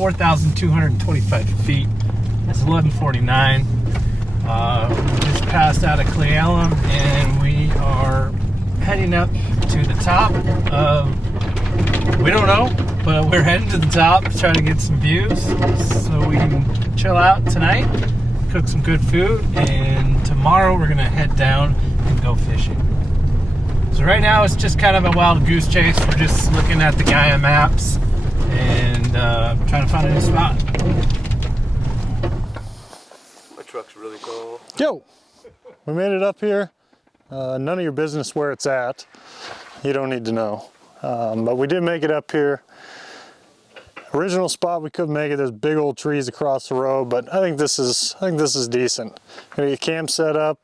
4,225 feet. It's 11:49. We just passed out of Cle Elum, and we are heading up to the top of, we don't know, but we're heading to the top to try to get some views so we can chill out tonight, cook some good food, and tomorrow we're gonna head down and go fishing. So right now it's just kind of a wild goose chase. We're just looking at the Gaia maps and trying to find a new spot. My truck's really cool. Yo, we made it up here. None of your business where it's at. You don't need to know. But we did make it up here. Original spot we couldn't make it. There's big old trees across the road, but I think this is decent. Gonna get camp set up,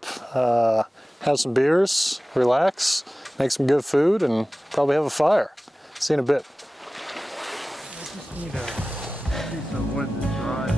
have some beers, relax, make some good food, and probably have a fire. See you in a bit. I just need a piece of wood to dry.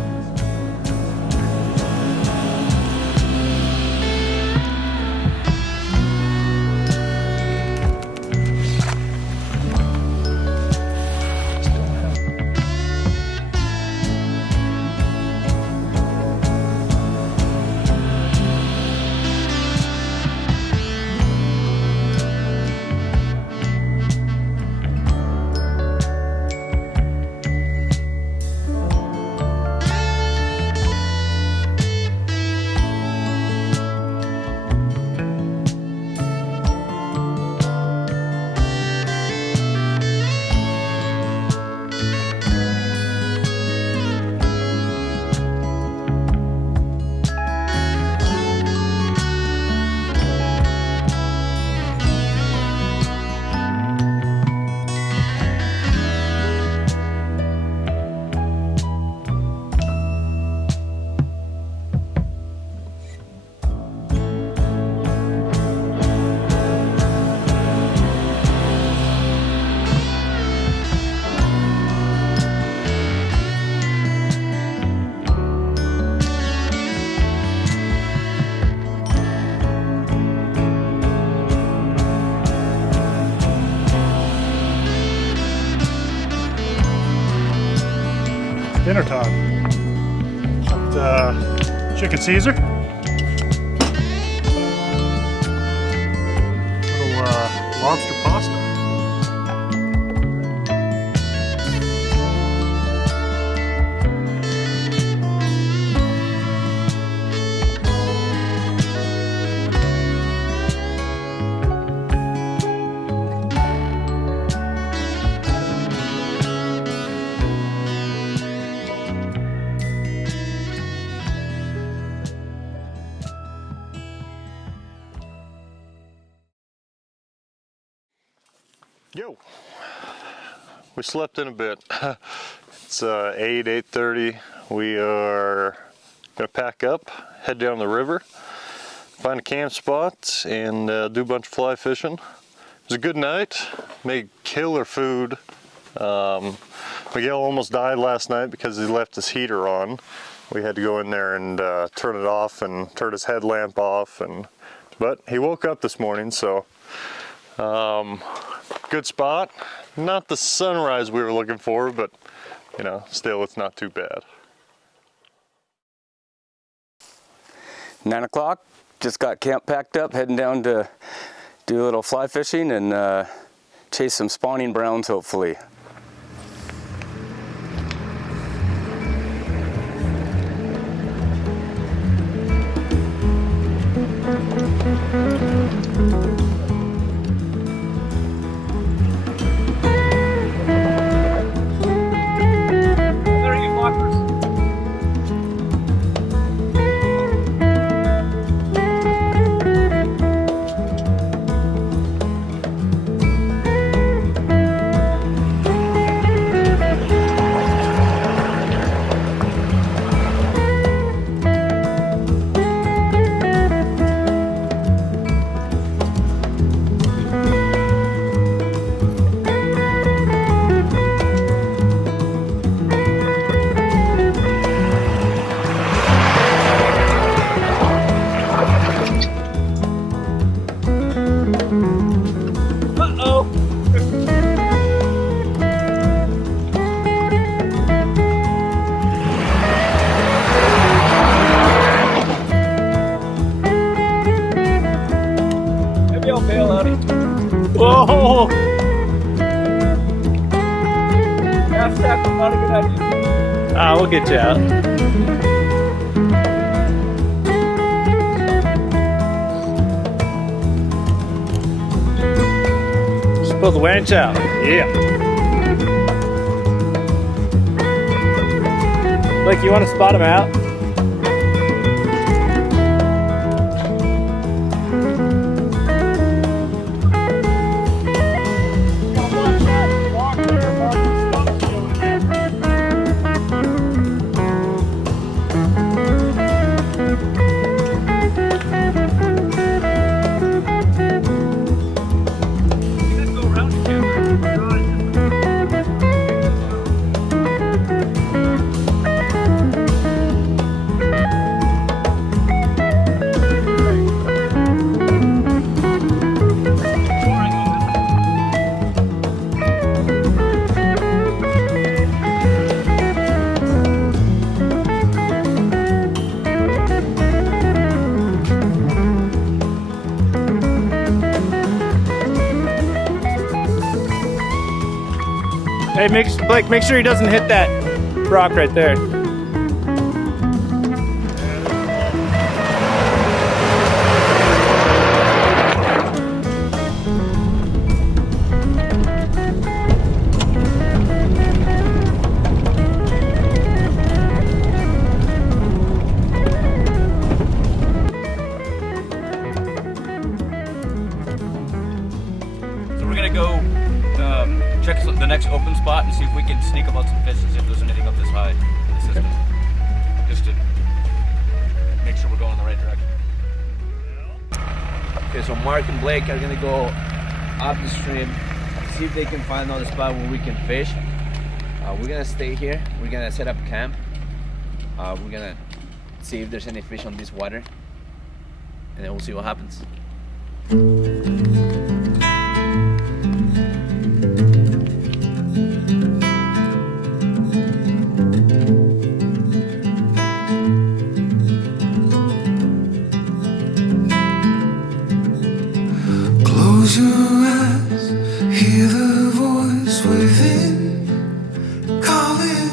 Dinner time. Chicken Caesar. Little lobster pasta. Yo, we slept in a bit. It's 8:30. We are gonna pack up, head down the river, find a camp spot, and do a bunch of fly fishing. It was a good night. Made killer food. Miguel almost died last night because he left his heater on. We had to go in there and turn it off and turn his headlamp off, but he woke up this morning, so good spot. Not the sunrise we were looking for, but you know, still it's not too bad. 9 o'clock, just got camp packed up, heading down to do a little fly fishing and chase some spawning browns, hopefully. not a good idea. Ah, we'll get you out. Just pull the winch out. Yeah. Look, you want to spot him out? Hey, Blake, make sure he doesn't hit that rock right there. So we're gonna go check the next open spot and see if we can sneak about some fish and see if there's anything up this high in the system. Just to make sure we're going in the right direction. Okay, so Mark and Blake are gonna go up the stream, see if they can find another spot where we can fish. We're gonna stay here. We're gonna set up camp. We're gonna see if there's any fish on this water, and then we'll see what happens. Close your eyes, hear the voice within calling.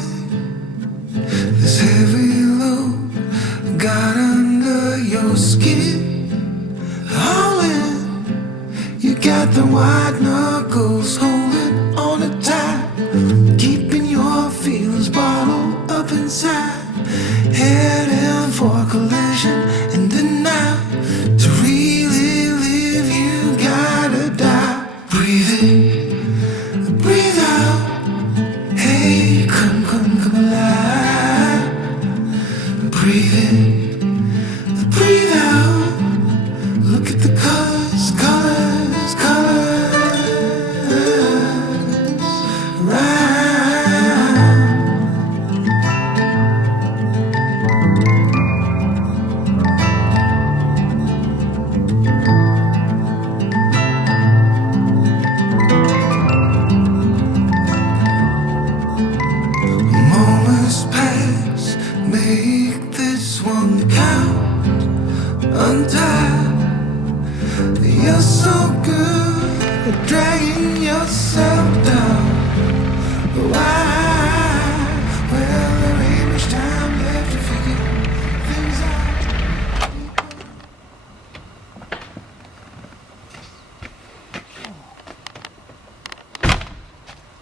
This heavy load got under your skin, hauling. You got the white knuckles holding on it tight, keeping your feelings bottled up inside. Heading for collision and denial. To really live, you gotta die. Breathe in, breathe out. Hey, come alive. Breathe in, breathe out. Look at the colors, colors, colors. Right. Moments pass, make this one count. Untie, you're so good at dragging yourself down. Why? Well, there ain't much time left to figure things out.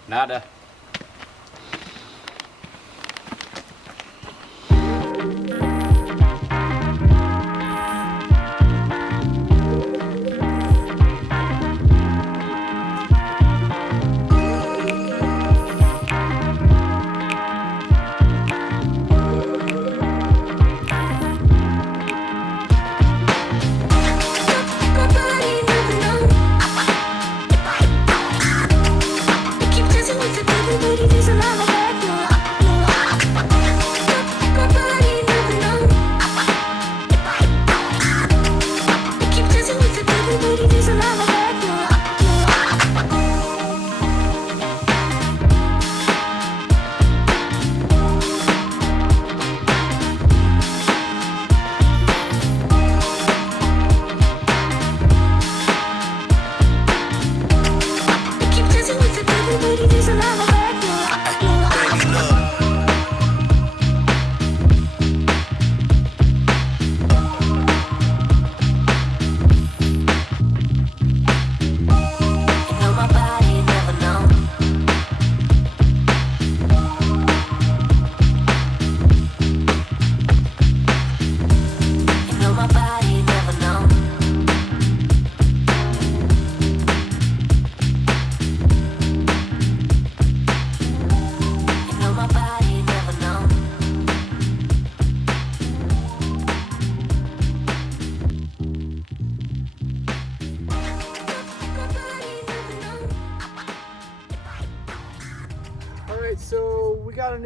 Nada.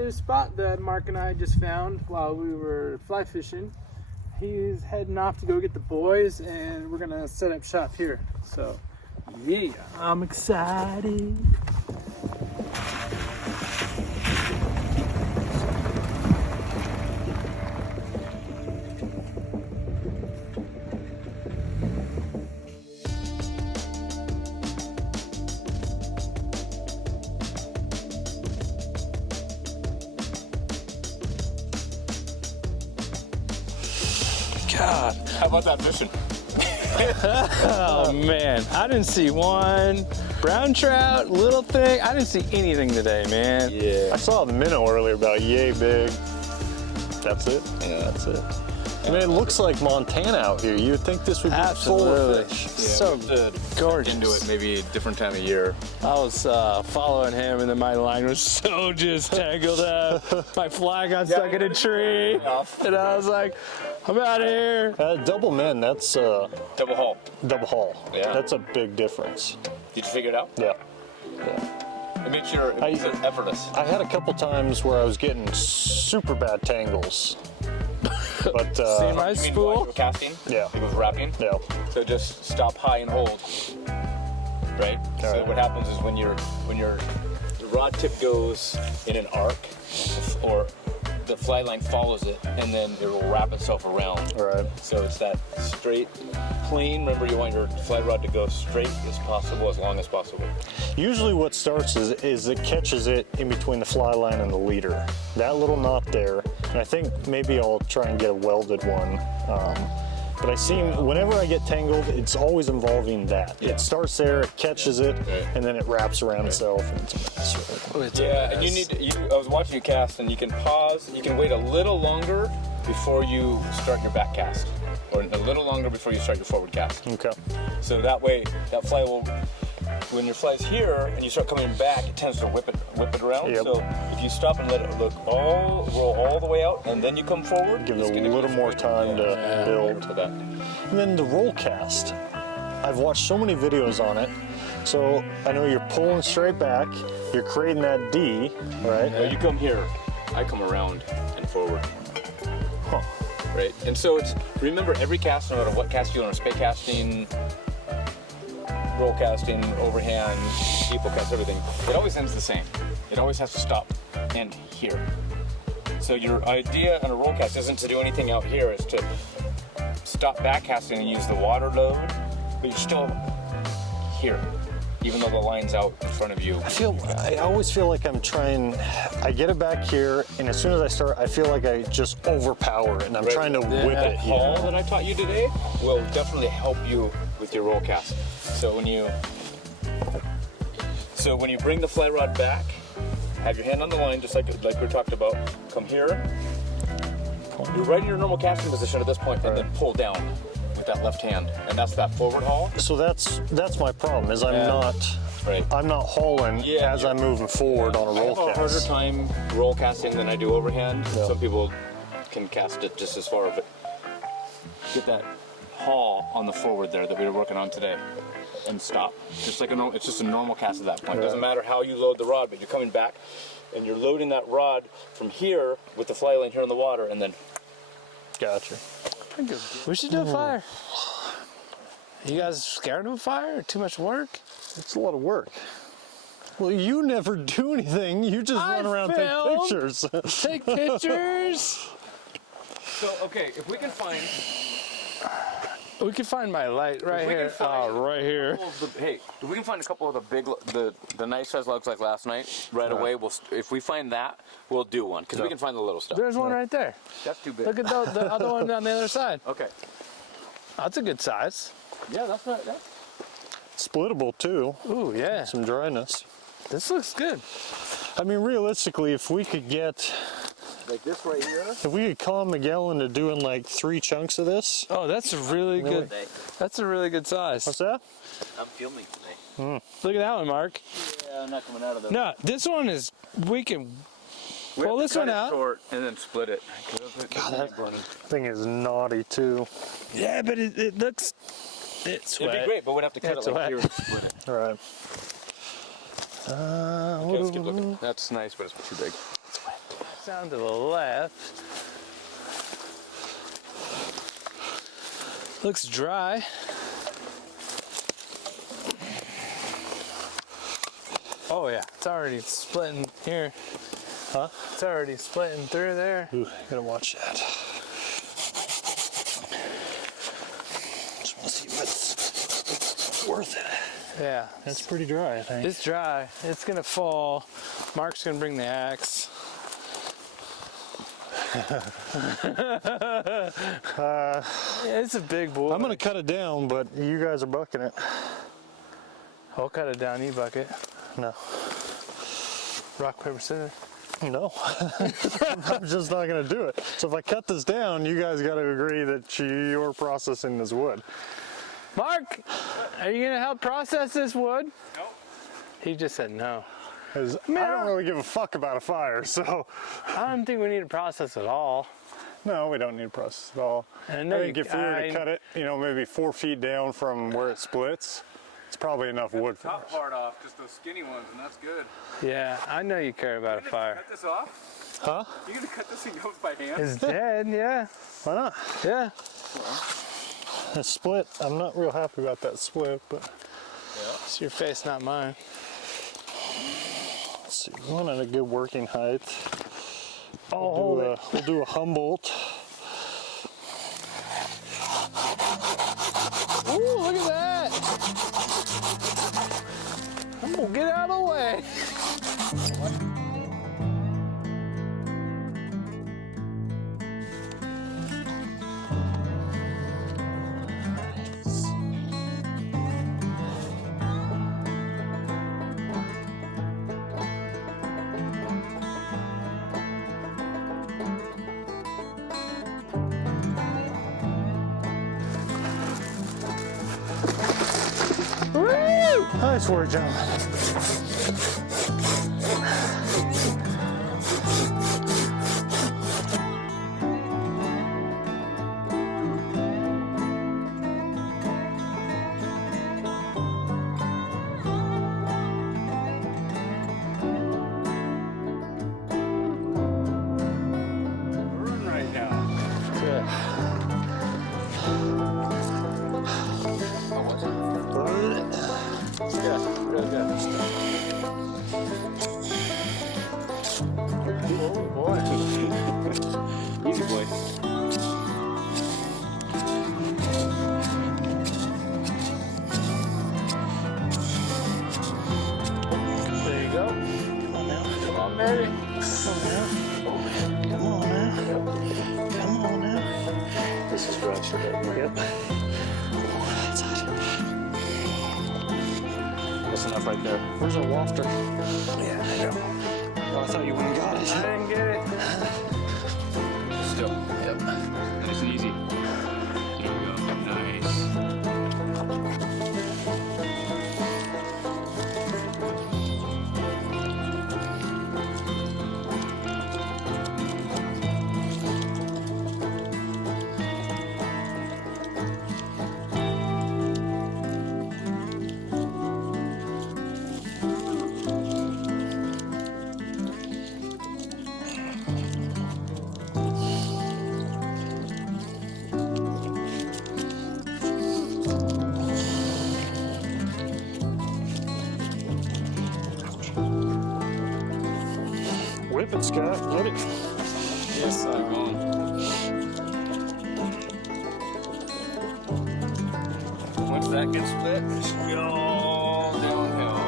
this spot that Mark and I just found while we were fly fishing. He's heading off to go get the boys, and we're gonna set up shop here. So, yeah, I'm excited. God. How about that fishing? Oh man, I didn't see one brown trout, little thing. I didn't see anything today, man. I saw a minnow earlier about yay big. That's it? Yeah. That's it. I mean, it looks like Montana out here. You would think this would be full Absolutely. of fish. So gorgeous. Into it maybe a different time of year. I was following him, and then my line was so just tangled up. My fly got stuck in a tree, and I was like, I'm out of here. Double men, that's Double haul. double haul. Yeah. That's a big difference. Did you figure it out? Yeah. It makes your it's effortless. I had a couple times where I was getting super bad tangles. But See my You mean while you spool? were casting? Yeah. It was wrapping? yeah. So just stop high and hold. Right? So right. what happens is when your the rod tip goes in an arc, or the fly line follows it, and then it will wrap itself around. All right. So it's that straight plane. Remember, you want your fly rod to go straight as possible, as long as possible. Usually what starts is it catches it in between the fly line and the leader. That little knot there, and I think maybe I'll try and get a welded one. But I seem, whenever I get tangled, it's always involving that. Yeah. It starts there, it catches it, Right. and then it wraps around itself, and it's a mess. Right? Yeah, and you need to, I was watching you cast, and you can pause, you can wait a little longer before you start your back cast, or a little longer before you start your forward cast. Okay. So that way, that fly will, when your fly's here and you start coming back, it tends to whip it around. Yep. So if you stop and let it roll all the way out, and then you come forward, Give it's it a gonna little be more straight. time to build. For that. And then the roll cast. I've watched so many videos on it. So I know you're pulling straight back, you're creating that D, right? Well, you come here, I come around and forward. Huh. Right? And so it's, remember, every cast, no matter what cast you want, spit casting, roll casting, overhand, steeple cast, everything, it always ends the same. It always has to stop and here. So your idea on a roll cast isn't to do anything out here, it's to stop back casting and use the water load, but you're still here, even though the line's out in front of you. I always feel like I'm trying, I get it back here, and as soon as I start, I feel like I just overpower it, and I'm trying to whip That it. haul that I taught you today will definitely help you with your roll cast. So when you bring the fly rod back, have your hand on the line, just like we were talking about. Come here. You're right in your normal casting position at this point, and then pull down with that left hand, and that's that forward haul. So that's my problem, is I'm not hauling as I'm moving forward on a I roll have a harder cast. time roll casting than I do overhand. Yeah. Some people can cast it just as far, but get that haul on the forward there that we were working on today, and stop. Just like it's just a normal cast at that point. Right. Doesn't matter how you load the rod, but you're coming back, and you're loading that rod from here with the fly line here in the water, and then. Gotcha. We should do a fire. You guys scared of a fire? Or too much work? It's a lot of work. Well, you never do anything. You just I run around and film. take pictures. Take pictures. So okay, if we can find. We can find my light right we can here. find- Oh, right here. Hey, if we can find a couple of the big, the nice size lugs like last night, right away. If we find that, we'll do one because we can find the little stuff. There's one right there. That's too big. Look at the other one on the other side. Okay. That's a good size. Yeah, that's not. Splittable too. Ooh, yeah. Some dryness. This looks good. I mean, realistically, if we could get, Like this right here. if we could calm Miguel into doing like 3 chunks of this. Oh, that's a really good. That's a really good size. What's that? I'm filming today. Look at that one, Mark. Yeah, I'm not coming out of the. No, this one is. We can pull this one out. Short and then split it. God, that thing is naughty too. Yeah, but it looks. It's It'd wet. be great, but we'd have to cut It's it like wet. here and split it. All right. Okay, let's keep looking. That's nice, but it's too big. sound to the left. Looks dry. Oh yeah, it's already splitting here. Huh? It's already splitting through there. Ooh, gotta watch that. Just wanna see if it's worth it. Yeah, That's pretty dry, I think. it's dry. It's gonna fall. Mark's gonna bring the axe. It's a big boy. I'm gonna cut it down, but you guys are bucking it. I'll cut it down, you bucket. No. Rock, paper, scissors. No. I'm just not gonna do it. So if I cut this down, you guys gotta agree that you're processing this wood. Mark, are you gonna help process this wood? Nope. He just said no. 'Cause I don't really give a fuck about a fire, so. I don't think we need to process it all. No, we don't need to process it all. I I know think if we were to cut it, you know, maybe 4 feet down from where it splits, it's probably enough wood for Top us. part off, just those skinny ones, and that's good. Yeah, I know you care about a fire. Cut this off? Huh? You gonna cut this thing off by hand? It's dead, yeah. Why not? Yeah. The split, I'm not real happy about that split, but It's your face, not mine. let's see, we want at a good working height. Oh, We'll do a Humboldt. Ooh, look at that! I'm gonna get out of the way. Nice work, John. Run right now. Yeah, really good. Oh boy. Easy boy. There you go. Come on now. Come on, baby. Come on now. Come on now. This is rough. Yep. That's hot. That's enough right there. Where's our wafter? Yeah, I know. Oh, I thought you wouldn't got I it. didn't get it. Still. Yep. Nice and easy. There we go. Nice. Whip it, Scott. Get it. Yes, I'm on. Once that gets split, it's all downhill.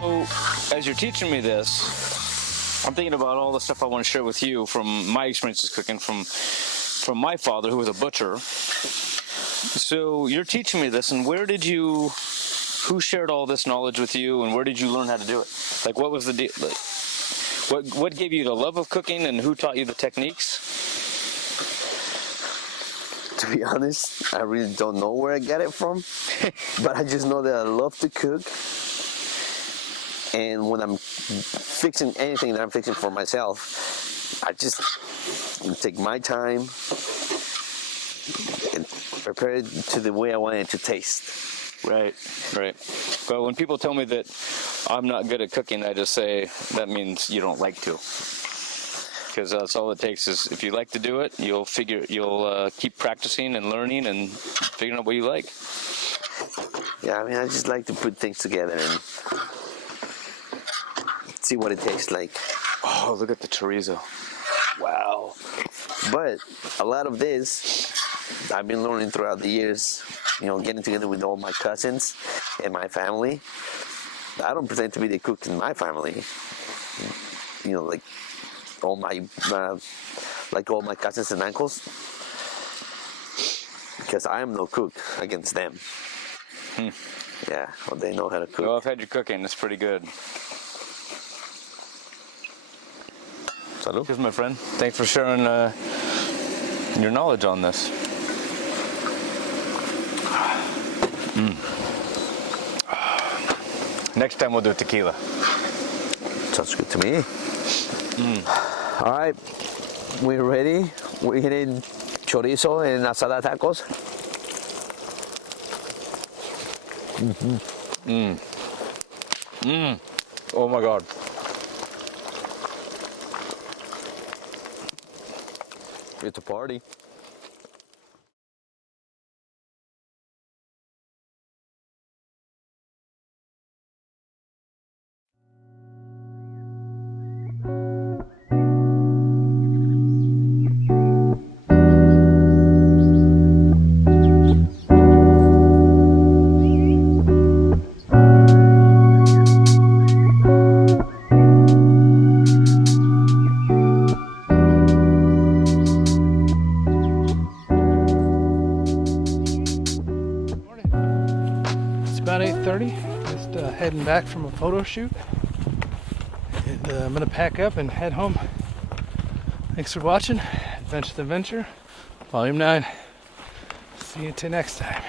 So, as you're teaching me this, I'm thinking about all the stuff I want to share with you from my experiences cooking from my father, who was a butcher. So you're teaching me this, and who shared all this knowledge with you, and where did you learn how to do it? Like, what was the deal? Like, what gave you the love of cooking, and who taught you the techniques? To be honest, I really don't know where I get it from, but I just know that I love to cook. And when I'm fixing anything that I'm fixing for myself, I just take my time and prepare it to the way I want it to taste. Right. But when people tell me that I'm not good at cooking, I just say that means you don't like to. Because that's all it takes is if you like to do it, you'll keep practicing and learning and figuring out what you like. Yeah, I mean, I just like to put things together and see what it tastes like. Oh, look at the chorizo. Wow. But a lot of this I've been learning throughout the years, getting together with all my cousins and my family. I don't pretend to be the cook in my family. Like all my cousins and uncles, because I am no cook against them. Yeah, well, they know how to cook. Well, I've had your cooking. It's pretty good. Salud. Here's my friend. Thanks for sharing your knowledge on this. Next time we'll do tequila. Sounds good to me. All right, we're ready. We're eating chorizo and asada tacos. Oh my God. It's a party. About 8:30, just heading back from a photo shoot, and I'm gonna pack up and head home. Thanks for watching Adventure the Venture, Volume 9. See you till next time.